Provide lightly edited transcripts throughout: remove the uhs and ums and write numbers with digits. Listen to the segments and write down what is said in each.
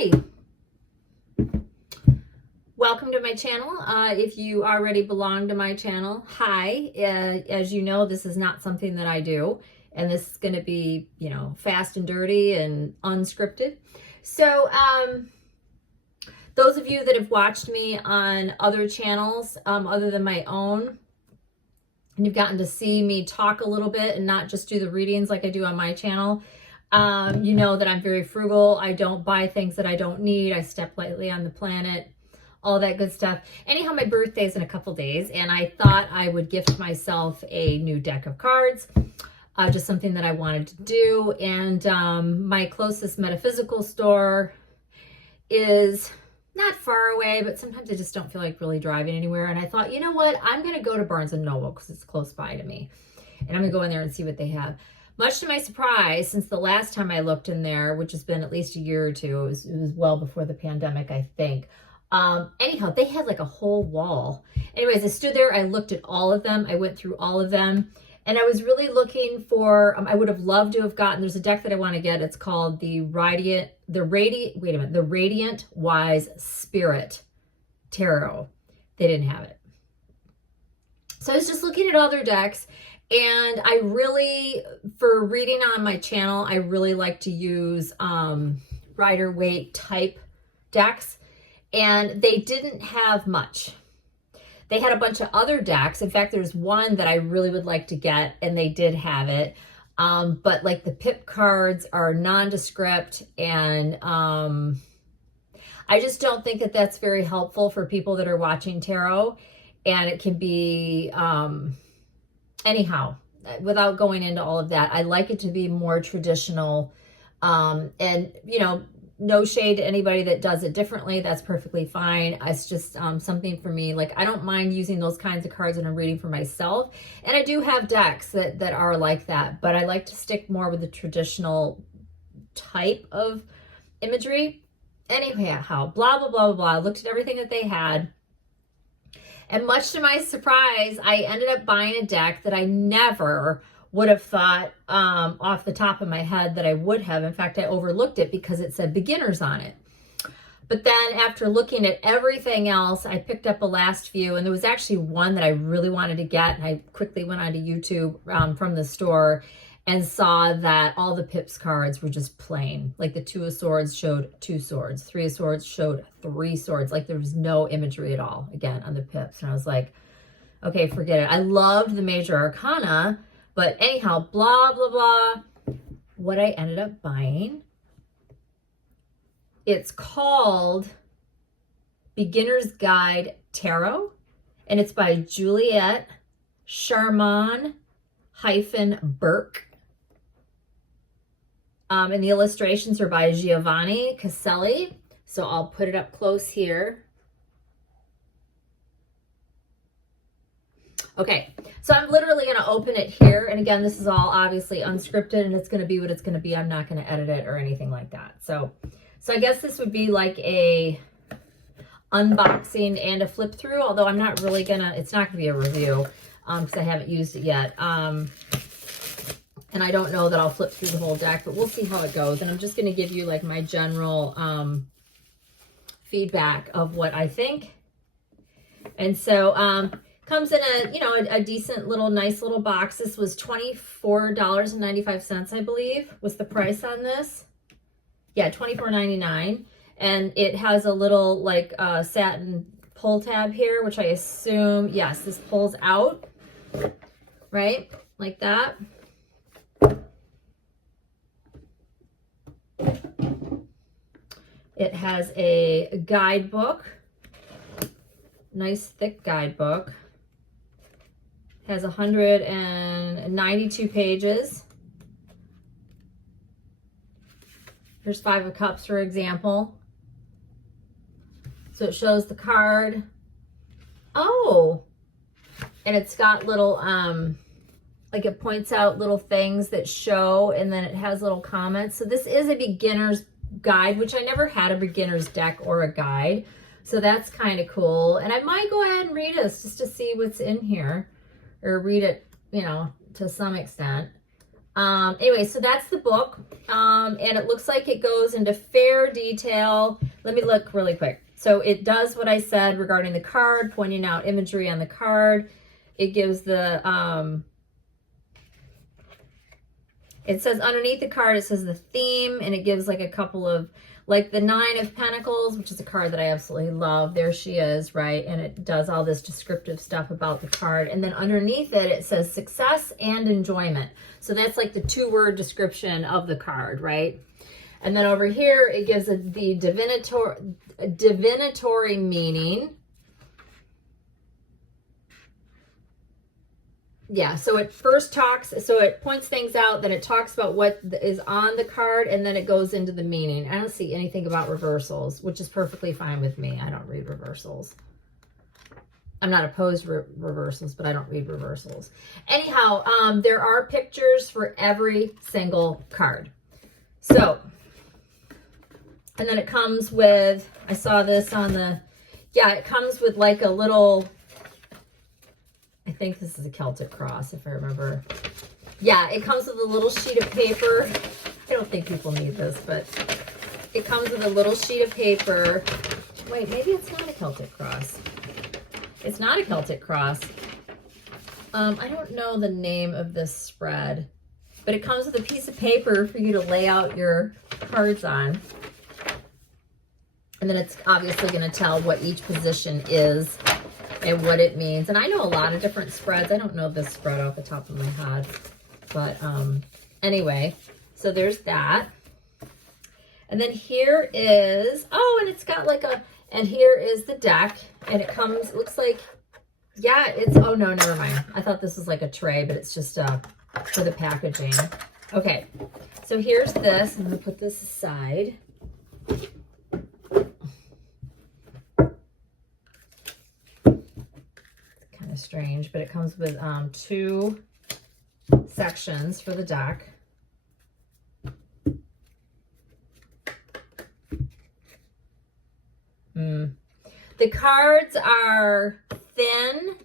Hi, welcome to my channel. If you already belong to my channel, hi. As you know, this is not something that I do, and this is going to be, fast and dirty and unscripted. So, those of you that have watched me on other channels, other than my own, and you've gotten to see me talk a little bit and not just do the readings like I do on my channel, you know that I'm very frugal. I don't buy things that I don't need. I step lightly on the planet, all that good stuff. Anyhow, my birthday's in a couple days, and I thought I would gift myself a new deck of cards, just something that I wanted to do. And my closest metaphysical store is not far away, but sometimes I just don't feel like really driving anywhere. And I thought, you know what? I'm going to go to Barnes & Noble because it's close by to me. And I'm going to go in there and see what they have. Much to my surprise, since the last time I looked in there, which has been at least a year or two, it was well before the pandemic, I think. Anyhow, they had like a whole wall. Anyways, I stood there, I looked at all of them, I went through all of them, and I was really looking for, I would have loved to have gotten, there's a deck that I want to get, it's called the Radiant Wise Spirit Tarot. They didn't have it. So I was just looking at all their decks. And I really, for reading on my channel, I really like to use Rider-Waite type decks. And they didn't have much. They had a bunch of other decks. In fact, there's one that I really would like to get, and they did have it. But like the pip cards are nondescript, and I just don't think that that's very helpful for people that are watching tarot. And it can be... anyhow, without going into all of that, I like it to be more traditional, and no shade to anybody that does it differently. That's perfectly fine. It's just something for me. Like, I don't mind using those kinds of cards when I'm reading for myself, and I do have decks that are like that, but I like to stick more with the traditional type of imagery. Anyhow, blah blah blah blah blah. I looked at everything that they had. And much to my surprise, I ended up buying a deck that I never would have thought off the top of my head that I would have. In fact, I overlooked it because it said beginners on it. But then after looking at everything else, I picked up a last few, and there was actually one that I really wanted to get. And I quickly went onto YouTube from the store and saw that all the pips cards were just plain. Like the Two of Swords showed 2 swords. 3 of Swords showed 3 swords. Like there was no imagery at all, again, on the pips. And I was like, okay, forget it. I loved the Major Arcana, but anyhow, blah, blah, blah. What I ended up buying, it's called Beginner's Guide Tarot, and it's by Juliet Sharman-Burke. And the illustrations are by Giovanni Caselli. So I'll put it up close here. Okay, so I'm literally going to open it here. And again, this is all obviously unscripted, and it's going to be what it's going to be. I'm not going to edit it or anything like that. So I guess this would be like a unboxing and a flip through, although I'm not really going to, it's not going to be a review because I haven't used it yet. And I don't know that I'll flip through the whole deck, but we'll see how it goes. And I'm just going to give you like my general feedback of what I think. And so comes in a decent little, nice little box. This was $24.95, I believe, was the price on this. Yeah, $24.99. And it has a little like satin pull tab here, which I assume, yes, this pulls out, right? Like that. It has a guidebook, nice thick guidebook. It has 192 pages. Here's 5 of Cups, for example. So it shows the card. Oh, and it's got little, like it points out little things that show, and then it has little comments. So this is a beginner's guide, which I never had a beginner's deck or a guide. So that's kind of cool. And I might go ahead and read this just to see what's in here, or read it, to some extent. Anyway, so that's the book. And it looks like it goes into fair detail. Let me look really quick. So it does what I said regarding the card, pointing out imagery on the card. It gives the, it says underneath the card, it says the theme, and it gives like a couple of, like the 9 of Pentacles, which is a card that I absolutely love. There she is, right? And it does all this descriptive stuff about the card. And then underneath it, it says success and enjoyment. So that's like the 2-word description of the card, right? And then over here, it gives the divinatory meaning. Yeah, so it first talks, so it points things out, then it talks about what is on the card, and then it goes into the meaning. I don't see anything about reversals, which is perfectly fine with me. I don't read reversals. I'm not opposed to reversals, but I don't read reversals. Anyhow, there are pictures for every single card. So, and then it comes with, I saw this on the, yeah, it comes with like a little, I think this is a Celtic cross, if I remember. Yeah, it comes with a little sheet of paper. I don't think people need this, but it comes with a little sheet of paper. Wait, maybe it's not a Celtic cross. It's not a Celtic cross. I don't know the name of this spread, but it comes with a piece of paper for you to lay out your cards on. And then it's obviously going to tell what each position is and what it means. And I know a lot of different spreads. I don't know this spread off the top of my head. But anyway, so there's that. And then here is, oh, and it's got like a, and here is the deck. And it comes, looks like, yeah, it's, oh no, never mind. I thought this was like a tray, but it's just for the packaging. Okay, so here's this. I'm going to put this aside. Strange, but it comes with 2 sections for the deck. The cards are thin.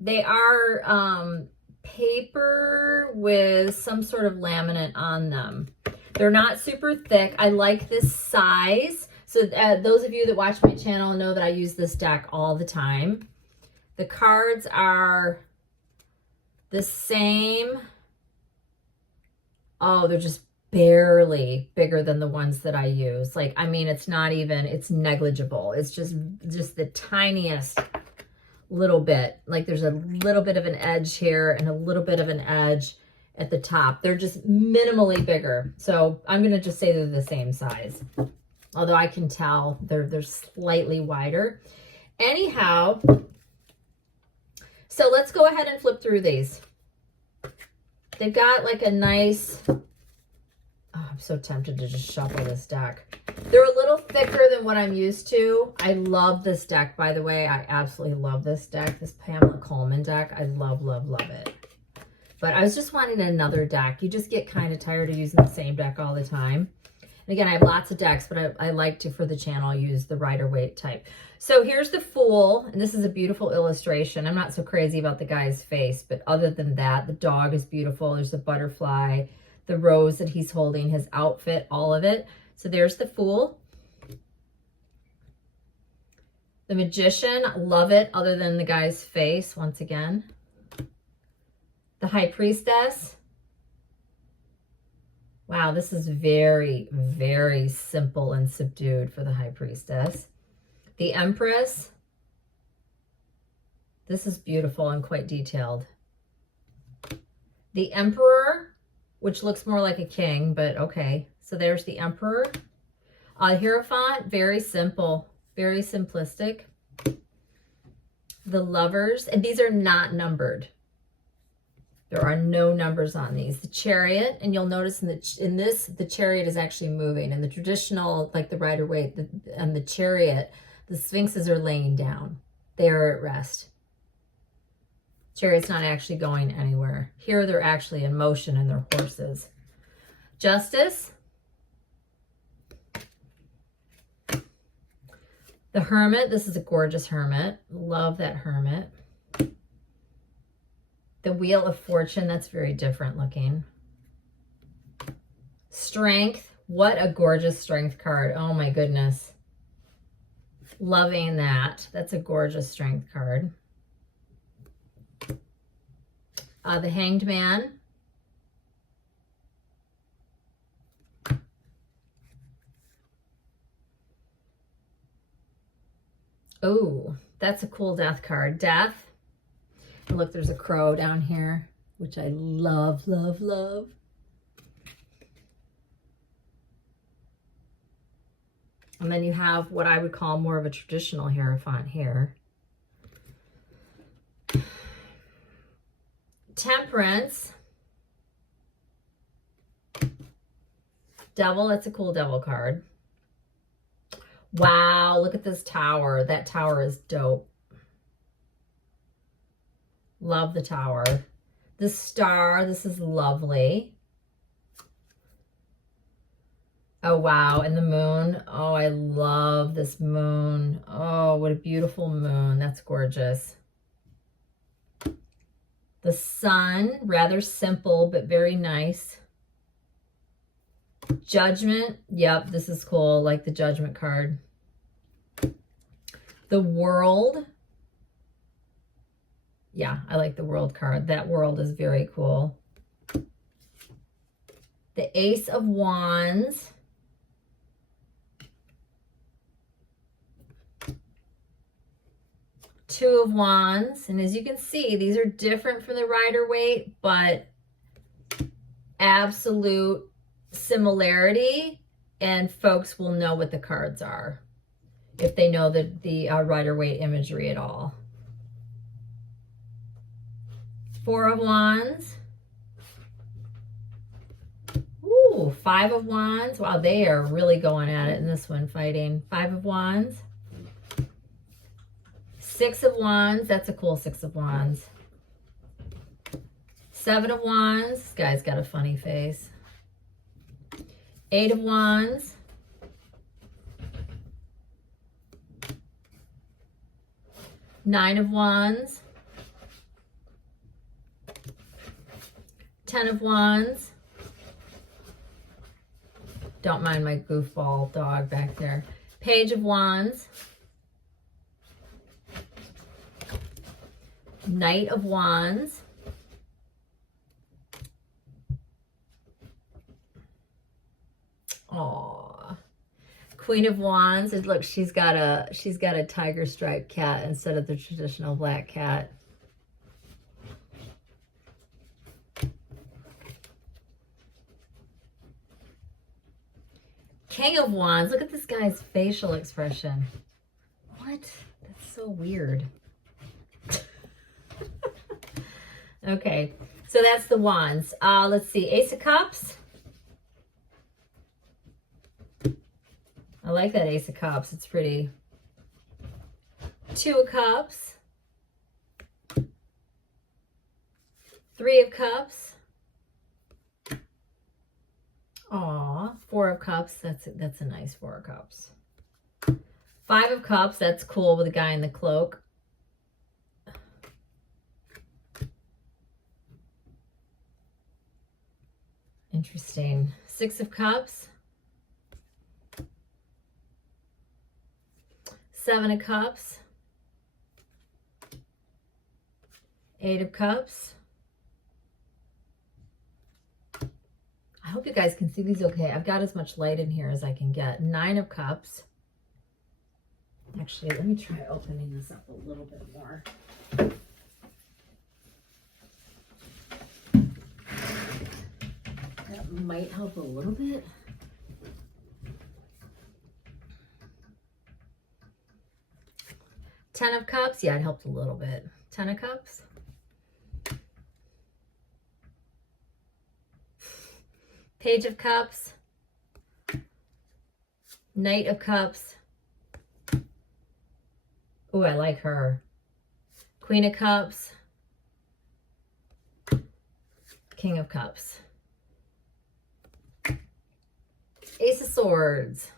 They are paper with some sort of laminate on them. They're not super thick. I like this size. So those of you that watch my channel know that I use this deck all the time. The cards are the same. Oh, they're just barely bigger than the ones that I use. Like, I mean, it's not even, it's negligible. It's just the tiniest little bit. Like there's a little bit of an edge here and a little bit of an edge at the top. They're just minimally bigger. So I'm going to just say they're the same size. Although I can tell they're slightly wider. Anyhow, so let's go ahead and flip through these. They've got like a nice, oh, I'm so tempted to just shuffle this deck. They're a little thicker than what I'm used to. I love this deck, by the way. I absolutely love this deck, this Pamela Coleman deck. I love, love, love it. But I was just wanting another deck. You just get kind of tired of using the same deck all the time. And again, I have lots of decks, but I like to, for the channel, use the Rider-Waite type. So here's the Fool, and this is a beautiful illustration. I'm not so crazy about the guy's face, but other than that, the dog is beautiful. There's the butterfly, the rose that he's holding, his outfit, all of it. So there's the Fool. The Magician, love it, other than the guy's face, once again. The High Priestess. Wow, this is very, very simple and subdued for the High Priestess. The Empress. This is beautiful and quite detailed. The Emperor, which looks more like a king, but okay. So there's the Emperor. Hierophant, very simple, very simplistic. The Lovers, and these are not numbered. There are no numbers on these. The Chariot, and you'll notice in this, the Chariot is actually moving. In the traditional, like the Rider-Waite and the Chariot, the Sphinxes are laying down. They are at rest. Chariot's not actually going anywhere. Here, they're actually in motion and they're horses. Justice. The Hermit. This is a gorgeous hermit. Love that hermit. The Wheel of Fortune, that's very different looking. Strength, what a gorgeous strength card. Oh my goodness. Loving that. That's a gorgeous strength card. The Hanged Man. Oh, that's a cool death card. Death. And look, there's a crow down here, which I love, love, love. And then you have what I would call more of a traditional Hierophant here. Temperance. Devil, that's a cool devil card. Wow, look at this tower. That tower is dope. Love the tower. The star, this is lovely. Oh, wow, and the moon. Oh, I love this moon. Oh, what a beautiful moon. That's gorgeous. The sun, rather simple, but very nice. Judgment. Yep, this is cool. Like the Judgment card. The World. Yeah, I like the World card. That World is very cool. The Ace of Wands. Two of Wands. And as you can see, these are different from the Rider-Waite, but absolute similarity, and folks will know what the cards are if they know the Rider-Waite imagery at all. Four of Wands. Ooh, Five of Wands. Wow, they are really going at it in this one, fighting. Five of Wands. Six of Wands. That's a cool Six of Wands. Seven of Wands. This guy's got a funny face. Eight of Wands. Nine of Wands. 10 of Wands. Don't mind my goofball dog back there. Page of Wands. Knight of Wands. Aw. Queen of Wands. And look, she's got a tiger striped cat instead of the traditional black cat. King of Wands. Look at this guy's facial expression. What? That's so weird. Okay, so that's the Wands. Let's see. Ace of Cups. I like that Ace of Cups. It's pretty. Two of Cups. Three of Cups. Aw, Four of Cups. That's a nice Four of Cups. Five of Cups. That's cool with the guy in the cloak. Interesting. Six of Cups. Seven of Cups. Eight of Cups. I hope you guys can see these okay. I've got as much light in here as I can get. Nine of Cups. Actually, let me try opening this up a little bit more. That might help a little bit. Ten of Cups. Yeah, it helped a little bit. Ten of Cups. Page of Cups. Knight of Cups. Oh, I like her. Queen of Cups. King of Cups. Ace of Swords.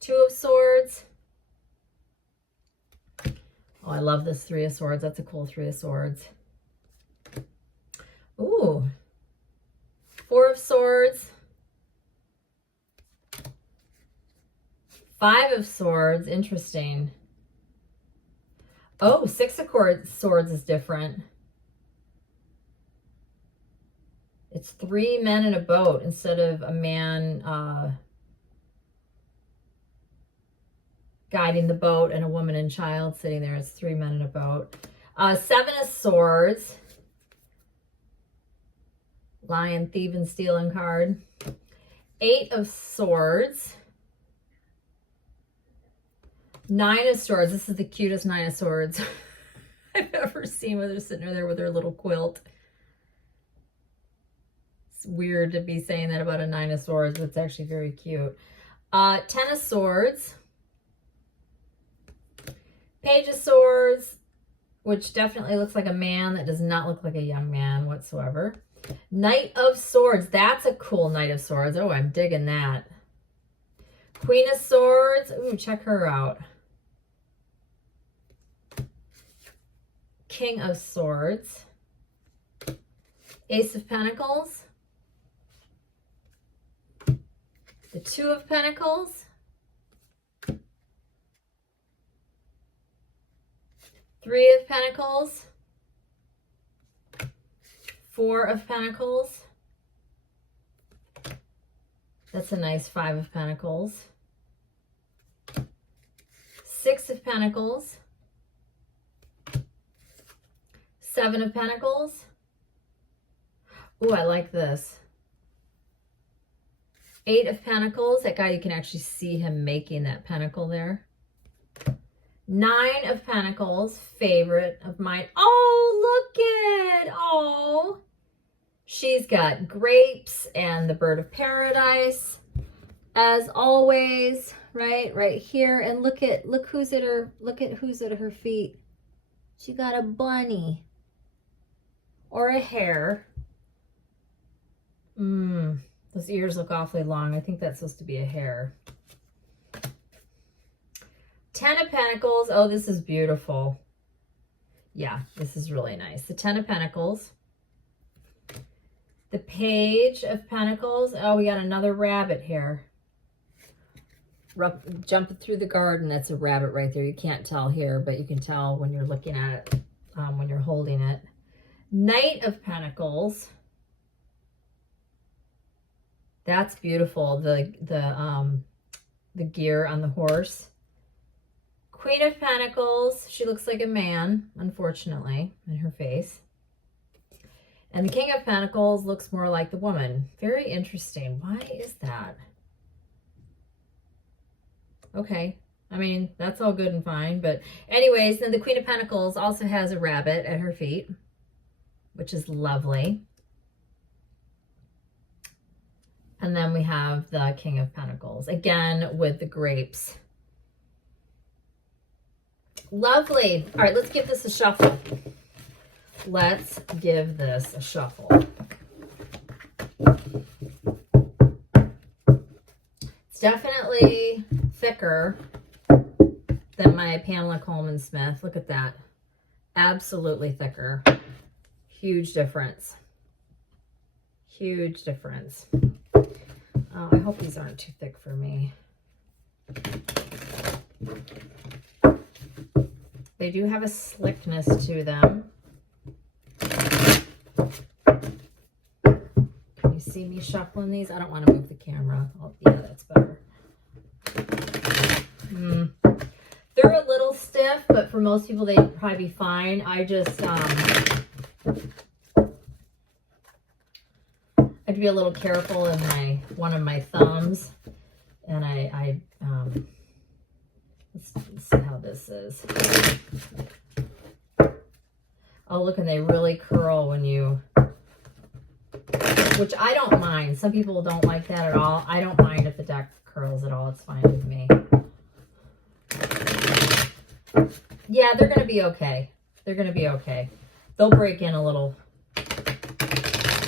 Two of Swords. Oh, I love this Three of Swords. That's a cool Three of Swords. Ooh. Four of Swords. Five of Swords. Interesting. Oh, Six of Swords is different. It's 3 men in a boat instead of a man guiding the boat and a woman and child sitting there. It's 3 men in a boat. Seven of Swords. Lion, thief, and stealing card. Eight of Swords. Nine of Swords. This is the cutest Nine of Swords I've ever seen, where they're sitting there with their little quilt. It's weird to be saying that about a Nine of Swords, but it's actually very cute. 10 of Swords. Page of Swords, which definitely looks like a man. That does not look like a young man whatsoever. Knight of Swords. That's a cool Knight of Swords. Oh, I'm digging that. Queen of Swords. Ooh, check her out. King of Swords. Ace of Pentacles. The Two of Pentacles. Three of Pentacles. Four of Pentacles. That's a nice Five of Pentacles. Six of Pentacles. Seven of Pentacles. Ooh, I like this. Eight of Pentacles. That guy, you can actually see him making that pentacle there. Nine of Pentacles, favorite of mine. Oh, look it. Oh, she's got grapes and the bird of paradise, as always, right here. And look who's at her feet. She got a bunny or a hare. Those ears look awfully long. I think that's supposed to be a hare. 10 of Pentacles. Oh, this is beautiful. Yeah, this is really nice. The 10 of Pentacles. The Page of Pentacles. Oh, we got another rabbit here. Jumping through the garden. That's a rabbit right there. You can't tell here, but you can tell when you're looking at it, when you're holding it. Knight of Pentacles. That's beautiful. The gear on the horse. Queen of Pentacles. She looks like a man, unfortunately, in her face. And the King of Pentacles looks more like the woman. Very interesting. Why is that? Okay. I mean, that's all good and fine. But anyways, then the Queen of Pentacles also has a rabbit at her feet, which is lovely. And then we have the King of Pentacles, again with the grapes. Lovely. All right, let's give this a shuffle. Let's give this a shuffle. It's definitely thicker than my Pamela Coleman Smith. Look at that. Absolutely thicker. Huge difference. Huge difference. Oh, I hope these aren't too thick for me. They do have a slickness to them. Can you see me shuffling these? I don't want to move the camera. Oh, yeah, that's better. They're a little stiff, but for most people, they'd probably be fine. I just, I have to be a little careful in one of my thumbs. And let's see how this is. Oh, look, and they really curl when you, which I don't mind. Some people don't like that at all. I don't mind if the deck curls at all. It's fine with me. Yeah, they're going to be okay. They're going to be okay. They'll break in a little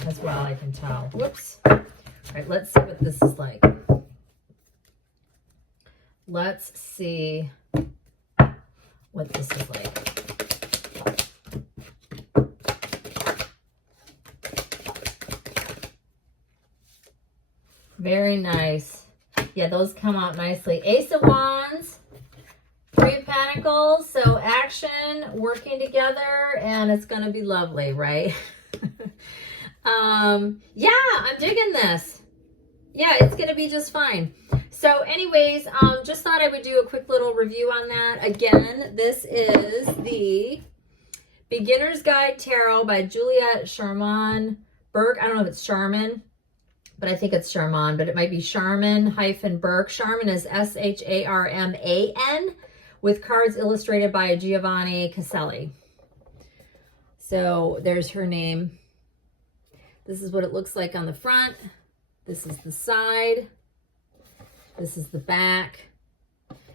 as well, I can tell. Whoops. All right, let's see what this is like. Let's see what this is like. Very nice. Yeah, those come out nicely. Ace of Wands, Three of Pentacles. So action, working together, and it's going to be lovely, right? Yeah, I'm digging this. Yeah, it's going to be just fine. So anyways, just thought I would do a quick little review on that. Again, this is the Beginner's Guide Tarot by Juliet Sharman-Burke. I don't know if it's Sharman, but I think it's Sharman, but it might be Sharman-Burke. Sharman is S-H-A-R-M-A-N, with cards illustrated by Giovanni Caselli. So there's her name. This is what it looks like on the front. This is the side. This is the back.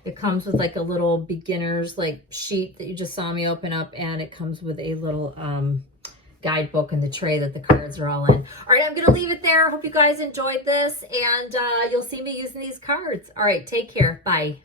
It comes with like a little beginner's like sheet that you just saw me open up, and it comes with a little guidebook in the tray that the cards are all in. All right, I'm going to leave it there. Hope you guys enjoyed this, and you'll see me using these cards. All right, take care. Bye.